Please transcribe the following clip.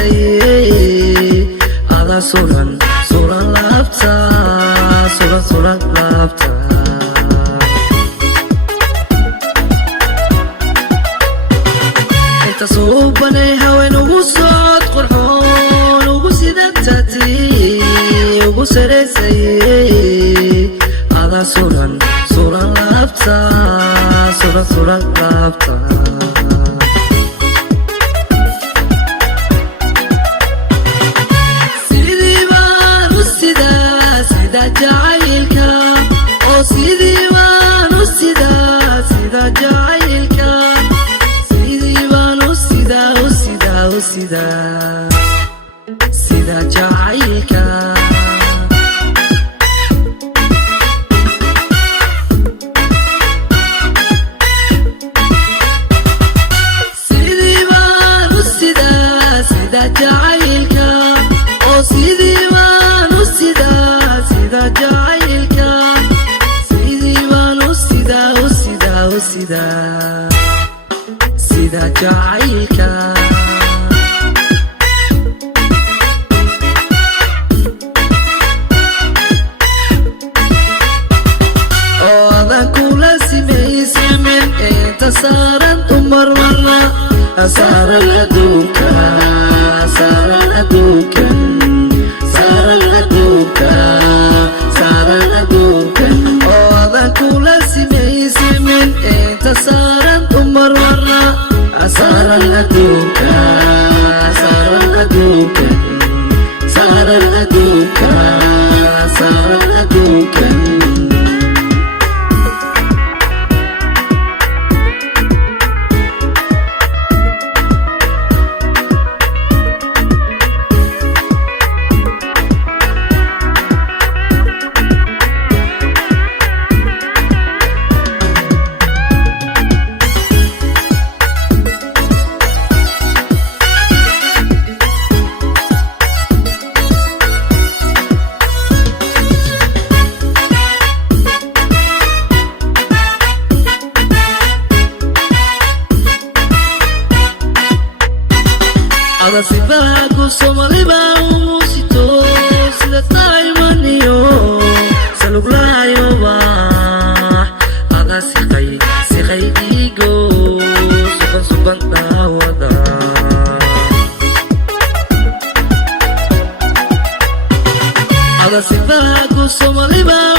saraysay ada suran suran laabta suran suran laabta inta suubanay haween ugu socod qurxoon ugu sidagtati ugu saraysay ada suran suran laabta suran suran laabta sida jacaylka sidii baan u sidaa sida jacaylka oo sidii baan u sidaa sida jacaylka sidii baan u sidaa u sidaa u sidaa sida jacaylka saaran dumar marna saaran adduunka saaran adduunkan saaran adduunka saaran adduunkan oo adan kula simaysimin inta saaran dumar marna saaran adduunka saaran adduunkan saaran adduunka saaran adduunkan ada sibaku somaliba umusito sida taymaniyo saluglayo ba ada siqay digo suban suban dawada ada sibaku somaliba